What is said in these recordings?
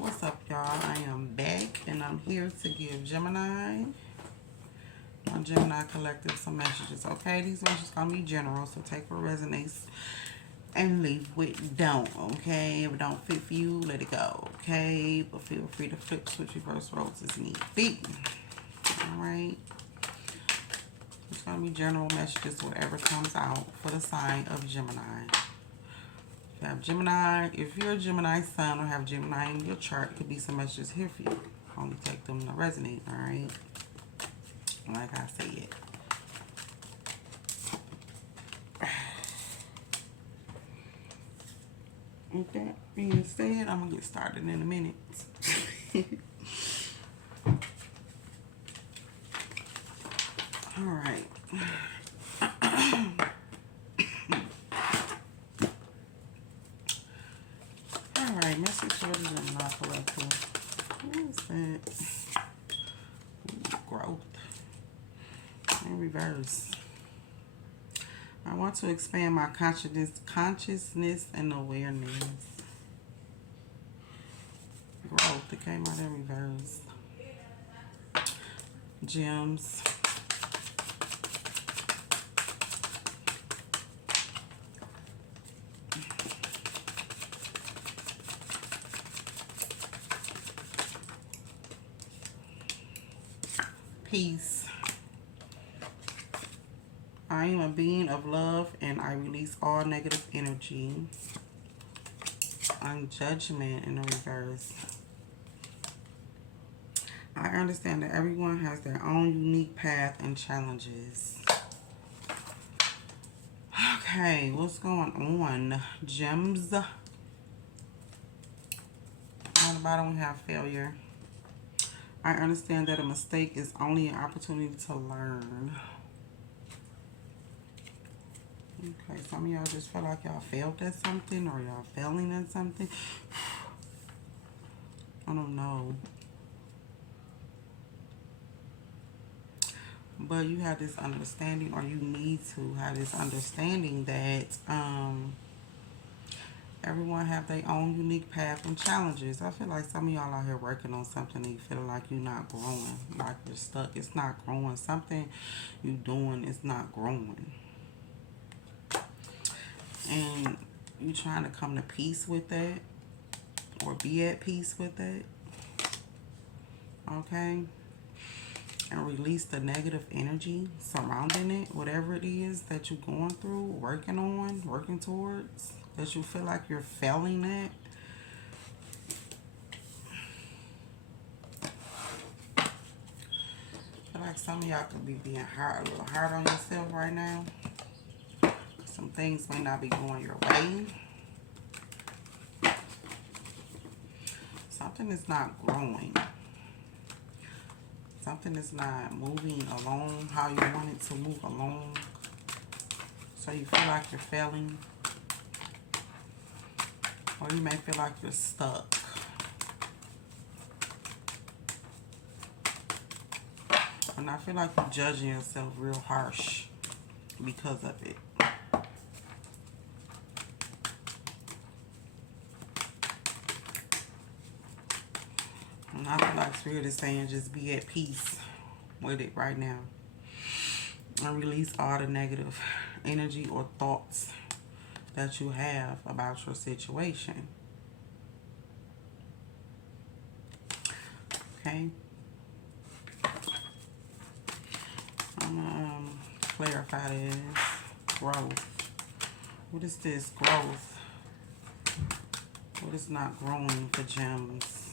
What's up, y'all? I am back and I'm here to give Gemini, my Gemini collective, some messages. Okay, these messages gonna be general, so take what resonates and leave what don't. Okay, if it don't fit for you, let it go. Okay, but feel free to flip, switch, reverse roles as need be. All right, it's gonna be general messages, whatever comes out for the sign of Gemini. If you have Gemini, if you're a Gemini sun or have Gemini in your chart, could be some messages here for you. Only take them to resonate, all right? Like I said. With that being said, I'm going to get started in a minute. All right. All right, message for the Gemini collective. What is that? Ooh, growth. In reverse. I want to expand my consciousness and awareness. Growth. It came out in reverse. Gems. Peace. I am a being of love and I release all negative energy. On judgment in the reverse. I understand that everyone has their own unique path and challenges. Okay, what's going on? Gems. On the bottom we have failure. I understand that a mistake is only an opportunity to learn. Okay, some of y'all just feel like y'all failed at something or y'all failing at something. I don't know. But you have this understanding, or you need to have this understanding that everyone have their own unique path and challenges. I feel like some of y'all out here working on something and you feel like you're not growing, like you're stuck. It's not growing. Something you're doing is not growing. And you're trying to come to peace with that or be at peace with that. Okay? And release the negative energy surrounding it, whatever it is that you're going through, working on, working towards, that you feel like you're failing at. I feel like some of y'all could be being hard, a little hard on yourself right now. Some things may not be going your way. Something is not growing. Something is not moving along how you want it to move along. So you feel like you're failing. Or you may feel like you're stuck. And I feel like you're judging yourself real harsh because of it. And I feel like Spirit is saying just be at peace with it right now. And release all the negative energy or thoughts that you have about your situation. Okay? I'm going to clarify this. Growth. What is this? Growth. What is not growing for gems?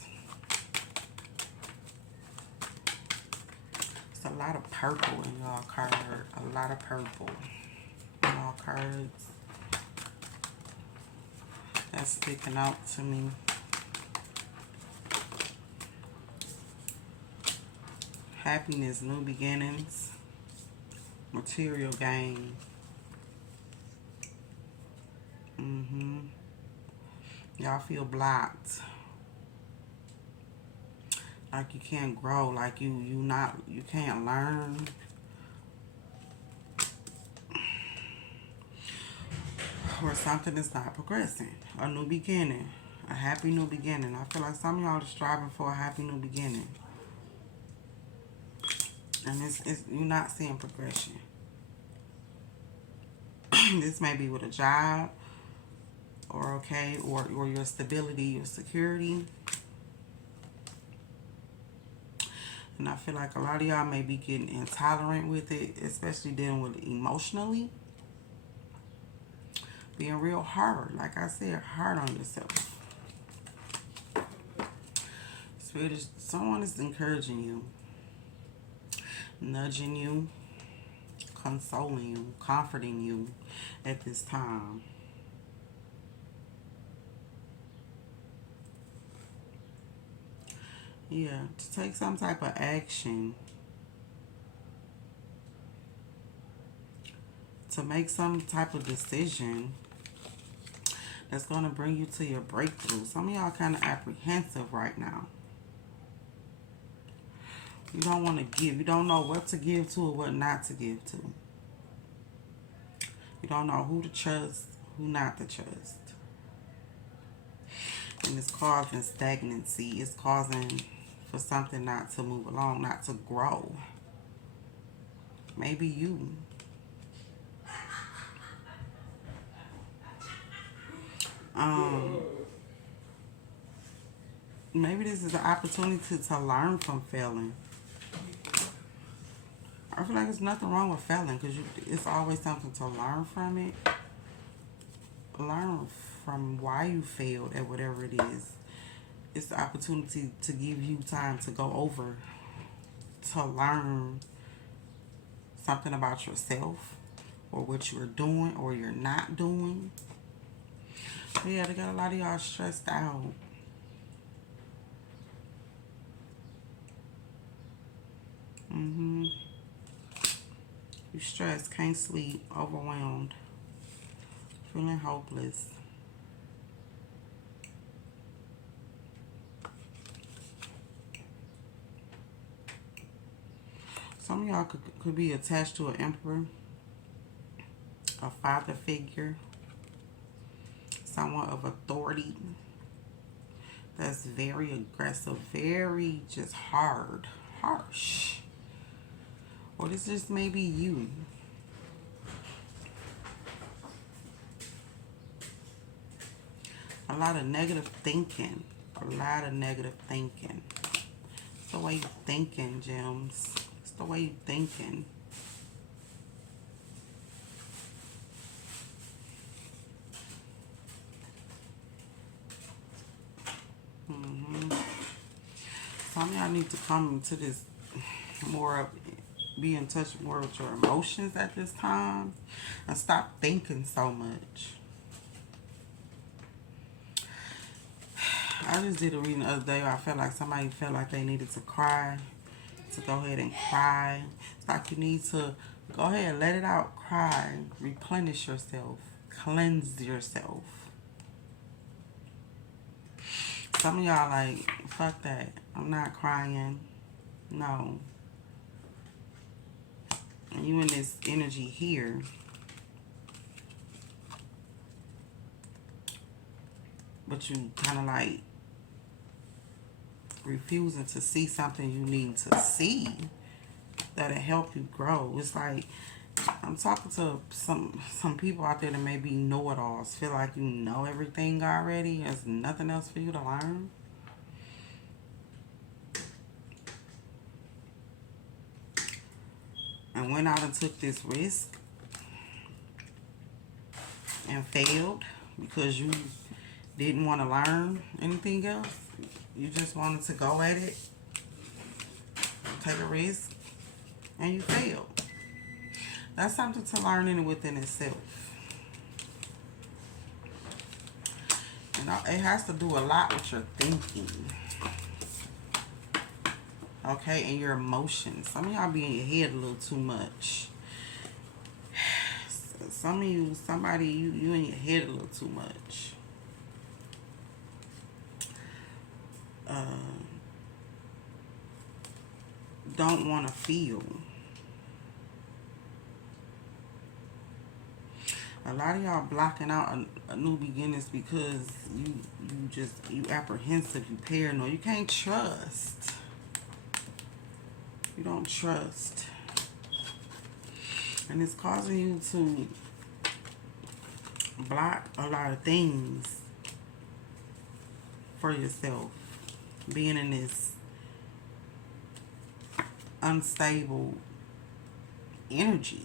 A lot of purple in y'all card. A lot of purple in y'all cards. That's sticking out to me. Happiness, new beginnings, material gain. Y'all feel blocked. Like you can't grow, like you can't learn. Or something is not progressing. A new beginning. A happy new beginning. I feel like some of y'all are striving for a happy new beginning. And you're not seeing progression. This may be with a job, or your stability, your security. And I feel like a lot of y'all may be getting intolerant with it, especially dealing with it emotionally. Being real hard, like I said, hard on yourself. Someone is encouraging you, nudging you, consoling you, comforting you at this time. Yeah, to take some type of action, to make some type of decision that's going to bring you to your breakthrough. Some of y'all kind of apprehensive right now. You don't want to give. You don't know what to give to or what not to give to. You don't know who to trust, who not to trust. And it's causing stagnancy. It's causing for something not to move along, not to grow. Maybe you. Maybe this is an opportunity to learn from failing. I feel like there's nothing wrong with failing, because it's always something to learn from it. Learn from why you failed at whatever it is. It's the opportunity to give you time to go over, to learn something about yourself, or what you're doing or you're not doing. But yeah, they got a lot of y'all stressed out. You stressed, can't sleep, overwhelmed, feeling hopeless. Some of y'all could be attached to an emperor, a father figure, someone of authority that's very aggressive, very just harsh. Or this just may be you. A lot of negative thinking. It's the way you're thinking, Gems. It's the way you're thinking. Some of y'all need to come to this be in touch more with your emotions at this time, and stop thinking so much. I just did a reading the other day where I felt like somebody felt like they needed to cry, to go ahead and cry. It's like you need to go ahead and let it out, cry, replenish yourself, cleanse yourself. Some of y'all like, fuck that, I'm not crying. No. And you in this energy here. But you kind of like refusing to see something you need to see that'll help you grow. It's like, I'm talking to some people out there that may be know-it-alls, feel like you know everything already. There's nothing else for you to learn. And went out and took this risk and failed because you didn't want to learn anything else. You just wanted to go at it, take a risk, and you failed. That's something to learn in within itself. And it has to do a lot with your thinking. Okay, and your emotions. Some of y'all be in your head a little too much. Some of you, you in your head a little too much. Don't want to feel. A lot of y'all blocking out a new beginnings because you apprehensive, you paranoid, you can't trust. You don't trust. And it's causing you to block a lot of things for yourself. Being in this unstable energy.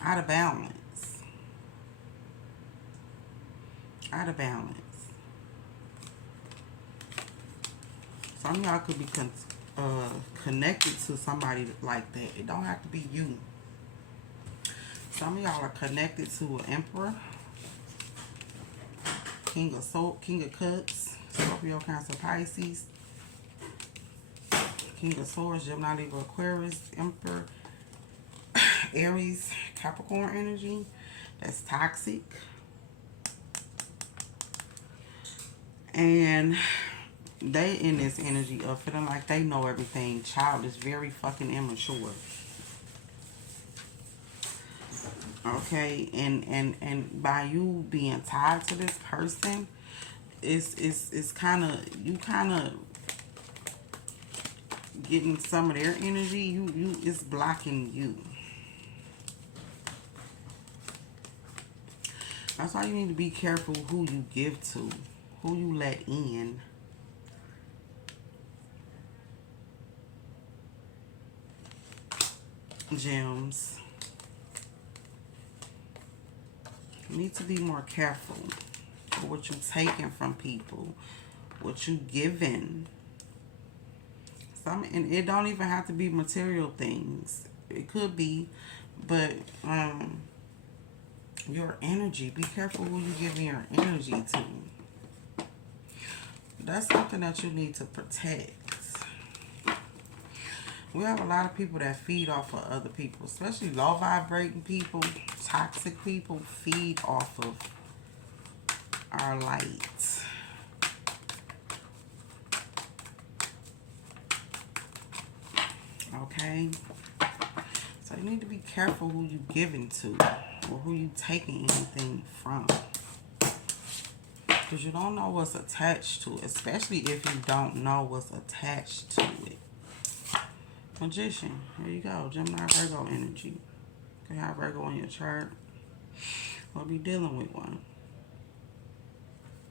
Out of balance. Out of balance. Some of y'all could be connected to somebody like that. It don't have to be you. Some of y'all are connected to an emperor, king of cups, Scorpio, Cancer, Pisces, king of swords, Gemini, Libra, Aquarius, emperor, Aries, Capricorn energy. That's toxic. And they in this energy of feeling like they know everything. Child is very fucking immature. Okay, and by you being tied to this person, it's kind of, you kind of getting some of their energy. You it's blocking you. That's why you need to be careful who you give to, who you let in. Gems. You need to be more careful for what you're taking from people, what you giving. And it don't even have to be material things. It could be, but your energy. Be careful who you giving your energy to. That's something that you need to protect. We have a lot of people that feed off of other people, especially low vibrating people, toxic people feed off of our light. Okay? So you need to be careful who you giving to or who you taking anything from. Because you don't know what's attached to it, especially if you don't know what's attached to it. Magician, here you go. Gemini, Virgo energy. You have Virgo on your chart. We'll be dealing with one.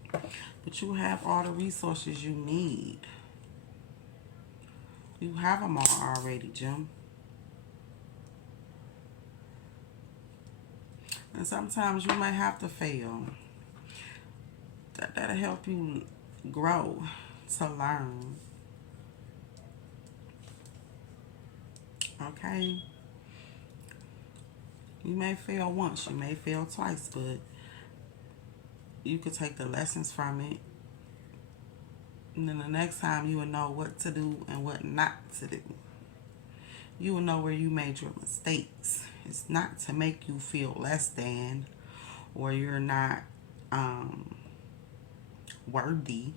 But you have all the resources you need. You have them all already, Gem. And sometimes you might have to fail. That'll help you grow, to learn. Okay? You may fail once, you may fail twice, but you could take the lessons from it. And then the next time you will know what to do and what not to do. You will know where you made your mistakes. It's not to make you feel less than or you're not worthy.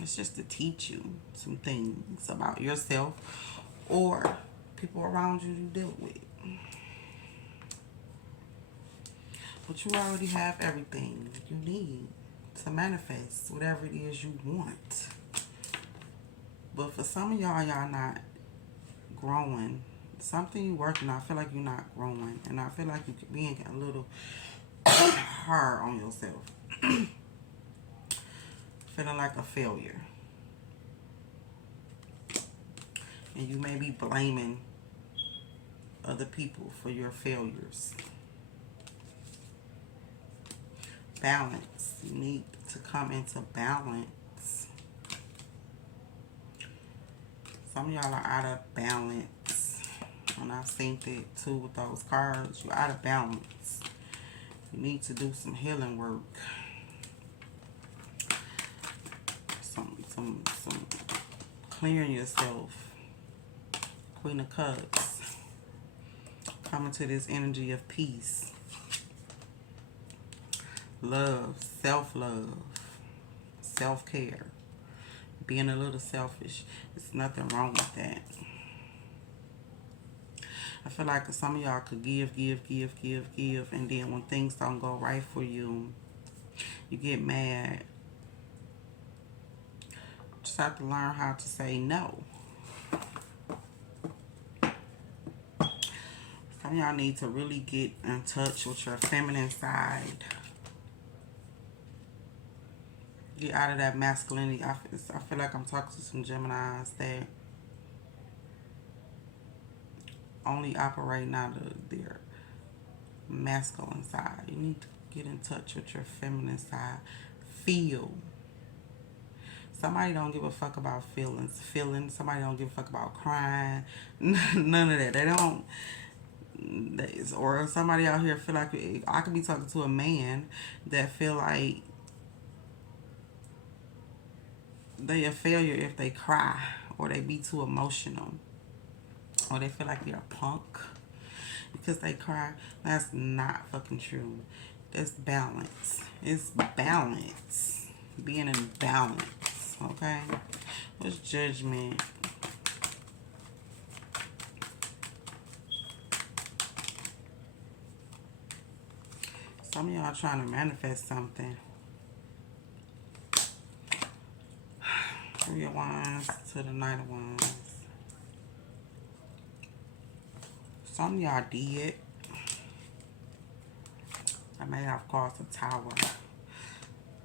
It's just to teach you some things about yourself or people around you deal with. But you already have everything you need to manifest whatever it is you want. But for some of y'all not growing. Something you working on, I feel like you're not growing. And I feel like you're being a little hard on yourself. Feeling like a failure. And you may be blaming other people for your failures. Balance. You need to come into balance. Some of y'all are out of balance. And I've seen it too with those cards. You're out of balance. You need to do some healing work. Some clearing yourself. Queen of Cups. Coming to this energy of peace. Love, self-love, self-care. Being a little selfish. There's nothing wrong with that. I feel like some of y'all could give, and then when things don't go right for you, you get mad. Just have to learn how to say no. Some of y'all need to really get in touch with your feminine side. Get out of that masculinity. I feel like I'm talking to some Geminis that only operate out of their masculine side. You need to get in touch with your feminine side. Feel. Somebody don't give a fuck about feelings. Somebody don't give a fuck about crying. None of that. They don't. Or somebody out here feel like, I could be talking to a man that feel like they a failure if they cry, or they be too emotional, or they feel like they're a punk because they cry. That's not fucking true. That's balance. It's balance. Being in balance. Okay? What's judgment? Some of y'all trying to manifest something. Three of Wands to the Knight of Wands. Some of y'all did. I may have caused a tower.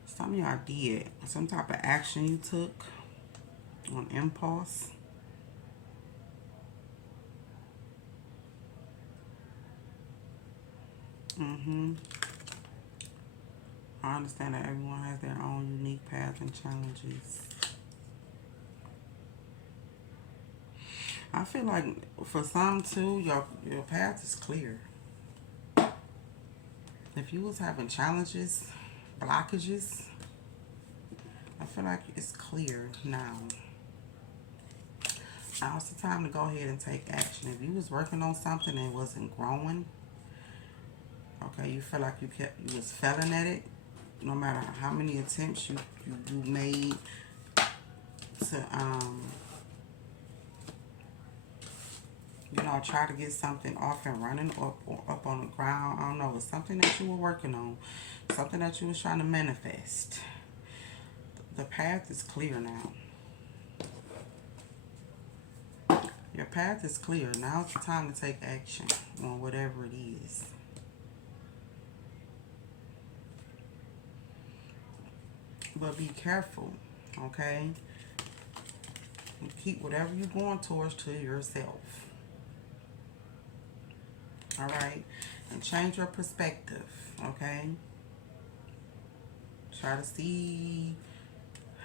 Some of y'all did. Some type of action you took on impulse. I understand that everyone has their own unique path and challenges. I feel like for some too, your path is clear. If you was having challenges, blockages, I feel like it's clear now. Now it's the time to go ahead and take action. If you was working on something and it wasn't growing, okay, you feel like you was failing at it, no matter how many attempts you made to try to get something off and running or up on the ground. I don't know. It's something that you were working on. Something that you was trying to manifest. The path is clear now. Your path is clear. Now it's the time to take action on whatever it is. But be careful, okay? And keep whatever you're going towards to yourself. All right? And change your perspective, okay? Try to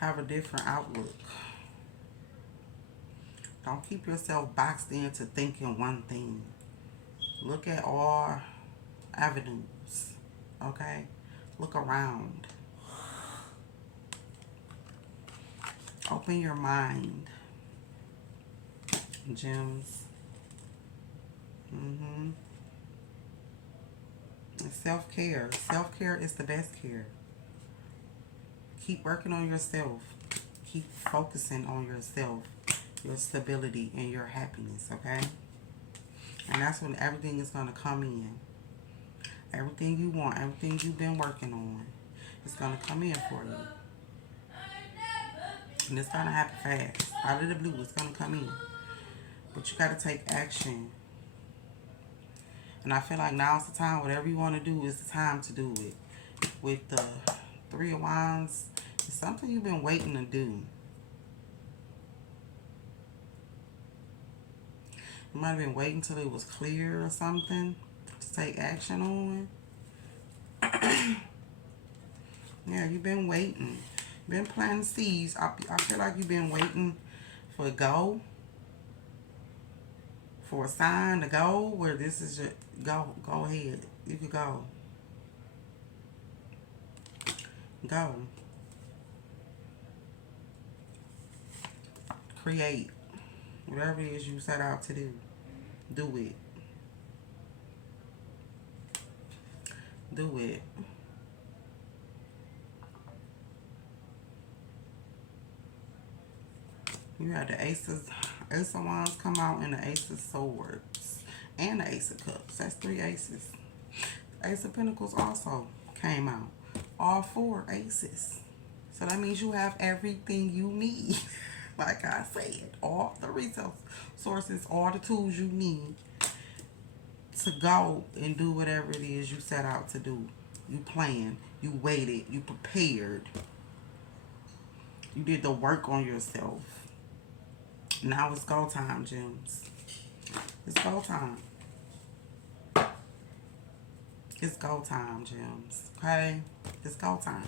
have a different outlook. Don't keep yourself boxed into thinking one thing. Look at all avenues, okay? Look around. Open your mind. Gems. And self-care. Self-care is the best care. Keep working on yourself. Keep focusing on yourself, your stability, and your happiness, okay? And that's when everything is going to come in. Everything you want, everything you've been working on, is going to come in for you. And it's going to happen fast. Out of the blue, it's going to come in. But you got to take action. And I feel like now's the time. Whatever you want to do is the time to do it. With the Three of Wands, it's something you've been waiting to do. You might have been waiting till it was clear or something to take action on. Yeah, you've been waiting. Been planting seeds. I feel like you've been waiting for a go. For a sign to go where this is your go ahead. You can go. Go. Create. Whatever it is you set out to do. Do it. Do it. You had the Ace of Wands come out and the Ace of Swords. and the Ace of Cups. That's 3 aces. Ace of Pentacles also came out. All 4 aces. So that means you have everything you need. Like I said, all the resources, all the tools you need to go and do whatever it is you set out to do. You planned, you waited, you prepared. You did the work on yourself. Now it's go time, gems. It's go time. It's go time, gems. Okay? It's go time.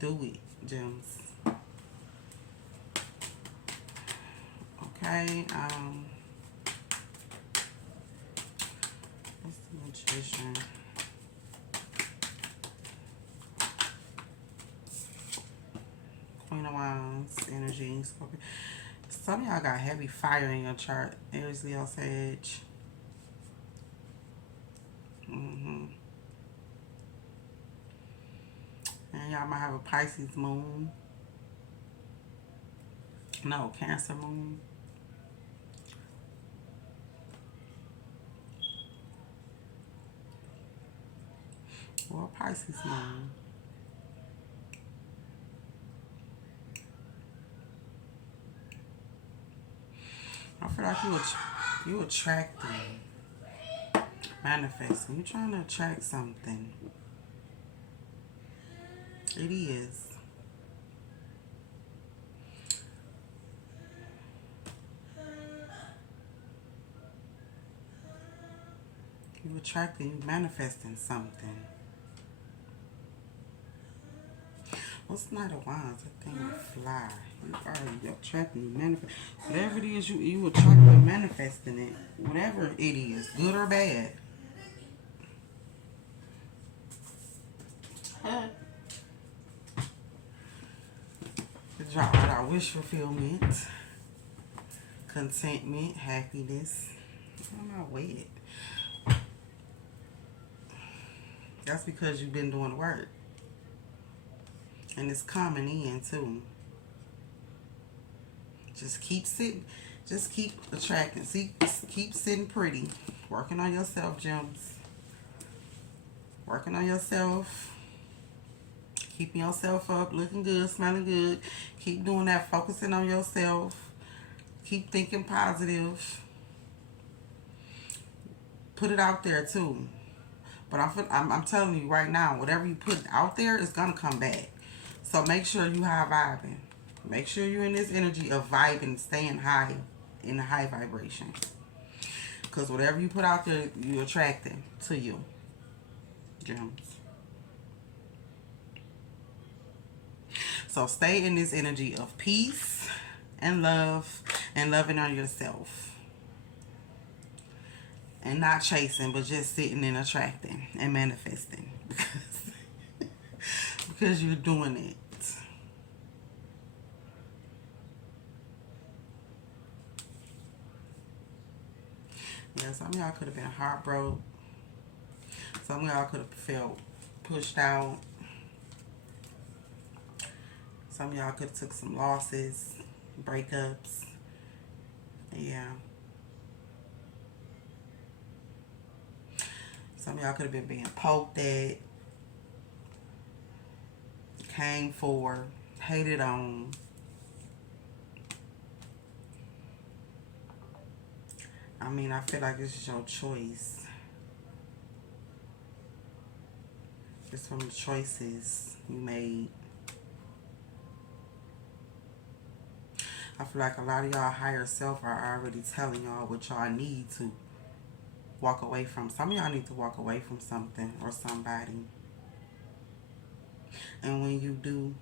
Do it, gems. Okay, what's the Magician? Queen of Wands, energy, Scorpio. Some of y'all got heavy fire in your chart. Aries, Leo, Sage. And y'all might have a Pisces moon. No, Cancer moon. Or a Pisces moon. I feel like you attracting, manifesting. You're trying to attract something. It is. You attracting, you manifesting something. What's Knight of Wands? That thing will fly. You are attracting, you manifest. Whatever it is, you attracting, manifesting it. Whatever it is, good or bad. The drop right out, wish fulfillment, contentment, happiness. I'm not wet. That's because you've been doing the work. And it's coming in too. Just keep sitting. Just keep attracting. See, keep sitting pretty. Working on yourself, gems. Working on yourself. Keeping yourself up, looking good, smelling good. Keep doing that, focusing on yourself. Keep thinking positive. Put it out there too. But I'm telling you right now, whatever you put out there is going to come back. So make sure you high vibing. Make sure you're in this energy of vibing, staying high, in the high vibration. Because whatever you put out there, you're attracting to you. Gems. So stay in this energy of peace and love and loving on yourself. And not chasing, but just sitting and attracting and manifesting. Because you're doing it. Yeah, some of y'all could have been heartbroken. Some of y'all could have felt pushed out. Some of y'all could have took some losses, breakups. Yeah. Some of y'all could have been being poked at, came for, hated on. I mean, I feel like this is your choice. It's from the choices you made. I feel like a lot of y'all higher self are already telling y'all what y'all need to walk away from. Some of y'all need to walk away from something or somebody. And when you do,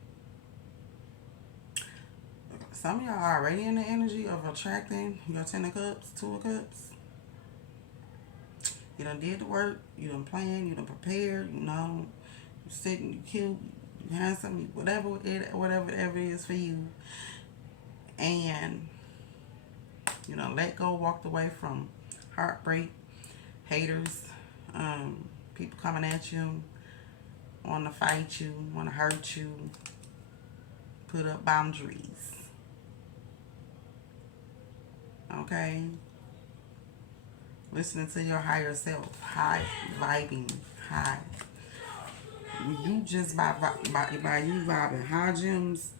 some of y'all are already in the energy of attracting your 10 of Cups, 2 of Cups. You done did the work. You done planned. You done prepared. You know, you sitting, you cute, you handsome, whatever it is for you. And, you know, let go, walked away from heartbreak, haters, people coming at you, want to fight you, want to hurt you. Put up boundaries. Okay? Listening to your higher self. High vibing. High. You just by you vibing high, gems,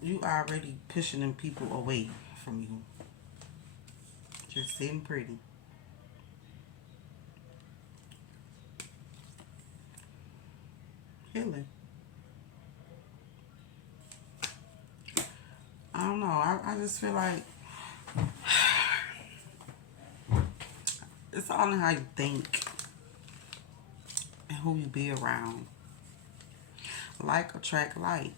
you already pushing them people away from you. Just sitting pretty. Healing. I don't know. I just feel like it's all in how you think and who you be around. Like attract like.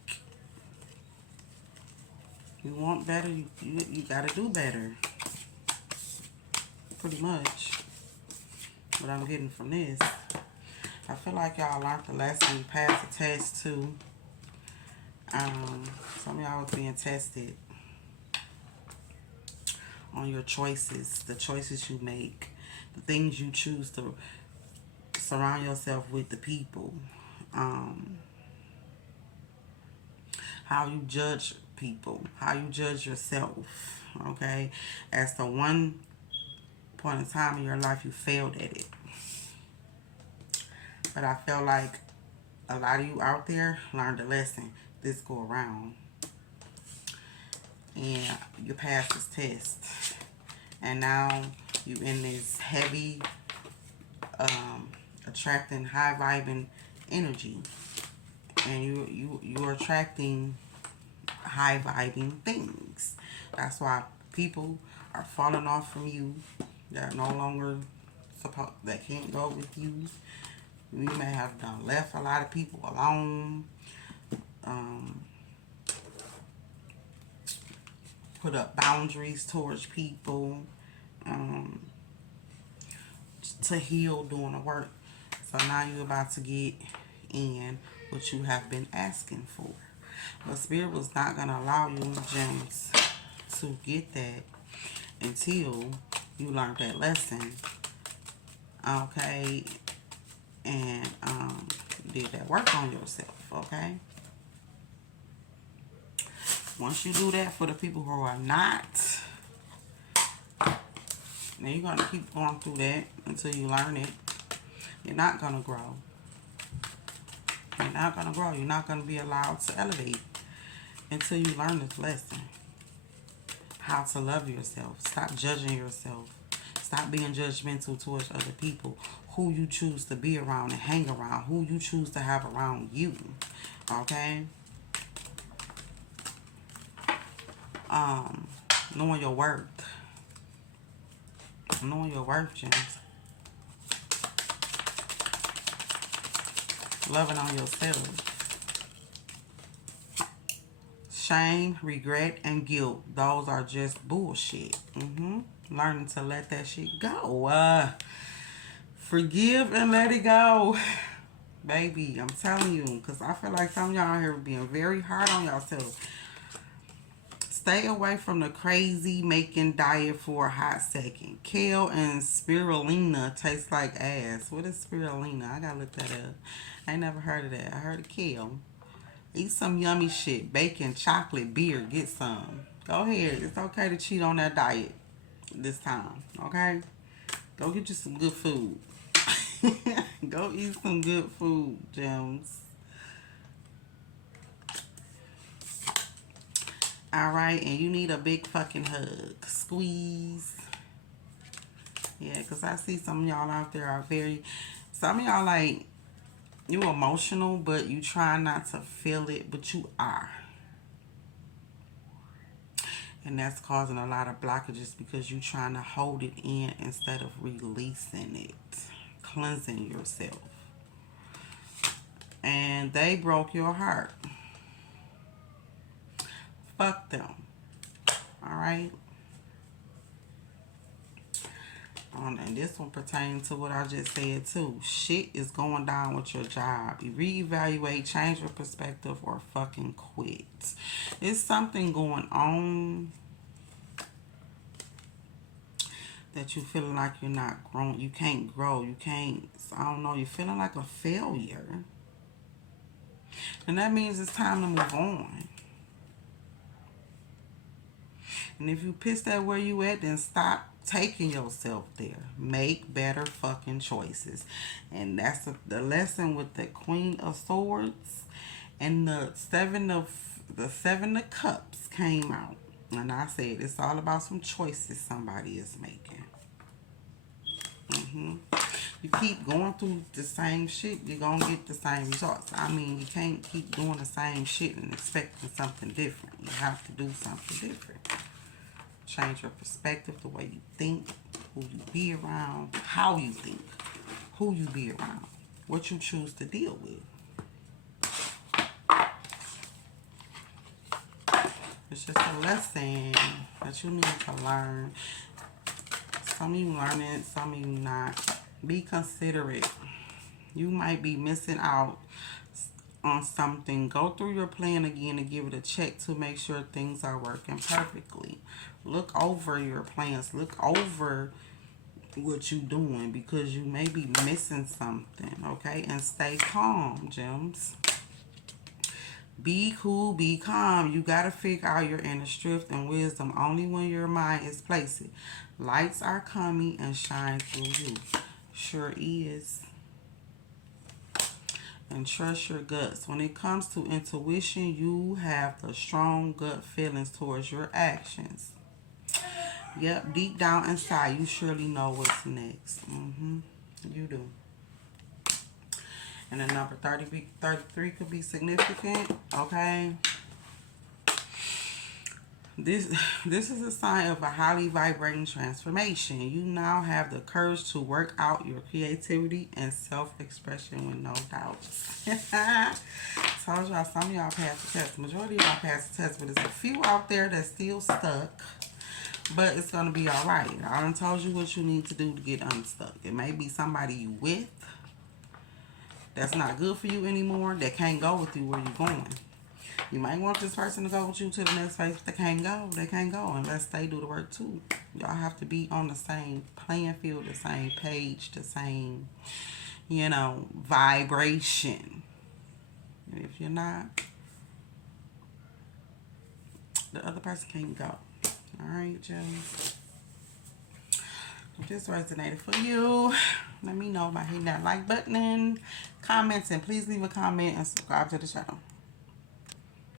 You want better, you gotta do better. Pretty much. What I'm getting from this. I feel like y'all learned the lesson. You passed the test too. Some of y'all was being tested on your choices, the choices you make, the things you choose to surround yourself with, the people, how you judge people, how you judge yourself, okay? As the one point in time in your life you failed at it. But I feel like a lot of you out there learned a lesson this go around. And you passed this test. And now you in this heavy, attracting high vibing energy. And you're attracting high vibing things. That's why people are falling off from you. They're no longer that can't go with you. You may have done left a lot of people alone. Put up boundaries towards people. To heal, doing the work. So now you're about to get in what you have been asking for. But Spirit was not going to allow you, gems, to get that until you learned that lesson. Okay? And did that work on yourself. Okay? Once you do that for the people who are not, now you're going to keep going through that until you learn it. You're not going to grow. You're not going to grow. You're not going to be allowed to elevate until you learn this lesson. How to love yourself. Stop judging yourself. Stop being judgmental towards other people. Who you choose to be around and hang around. Who you choose to have around you. Okay? Knowing your worth. Knowing your worth, gems. Loving on yourself. Shame, regret, and guilt. Those are just bullshit. Learning to let that shit go. Forgive and let it go. Baby, I'm telling you. Because I feel like some of y'all here being very hard on yourself. Stay away from the crazy making diet for a hot second. Kale and spirulina taste like ass. What is spirulina? I gotta look that up. I ain't never heard of that. I heard of kale. Eat some yummy shit. Bacon, chocolate, beer. Get some. Go ahead. It's okay to cheat on that diet this time. Okay? Go get you some good food. Go eat some good food, gems. Alright, and you need a big fucking hug. Squeeze. Yeah, because I see some of y'all out there are very... Some of y'all, like, you emotional, but you try not to feel it, but you are. And that's causing a lot of blockages because you're trying to hold it in instead of releasing it. Cleansing yourself. And they broke your heart. Fuck them. Alright? And this one pertains to what I just said too. Shit is going down with your job. You reevaluate, change your perspective, or fucking quit. There's something going on that you feeling like you're not growing. You can't grow. You can't, I don't know, you're feeling like a failure. And that means it's time to move on. And if you pissed at where you at, then stop taking yourself there. Make better fucking choices. And that's the lesson with the Queen of Swords and the Seven of Cups came out. And I said it's all about some choices somebody is making. You keep going through the same shit, you're gonna get the same results. I mean, you can't keep doing the same shit and expecting something different. You have to do something different. Change your perspective, the way you think, who you be around, how you think, who you be around, what you choose to deal with. It's just a lesson that you need to learn. Some of you learn it, some of you not. Be considerate. You might be missing out on something. Go through your plan again and give it a check to make sure things are working perfectly. Look over your plans. Look over what you're doing because you may be missing something, okay? And stay calm, gems. Be cool, be calm. You got to figure out your inner strength and wisdom only when your mind is placed. Lights are coming and shine through you. Sure is. And trust your guts. When it comes to intuition, you have the strong gut feelings towards your actions. Yep, deep down inside, you surely know what's next. You do. And the number 33 could be significant, okay? This is a sign of a highly vibrating transformation. You now have the courage to work out your creativity and self-expression with no doubts. Told y'all, some of y'all passed the test. Majority of y'all passed the test, but there's a few out there that's still stuck. But it's going to be all right. I done told you what you need to do to get unstuck. It may be somebody you with that's not good for you anymore, that can't go with you where you're going. You might want this person to go with you to the next phase, but they can't go. They can't go unless they do the work too. Y'all have to be on the same playing field, the same page, the same, vibration. And if you're not, the other person can't go. All right, Jones. If this resonated for you, let me know by hitting that like button, comments, and please leave a comment and subscribe to the channel.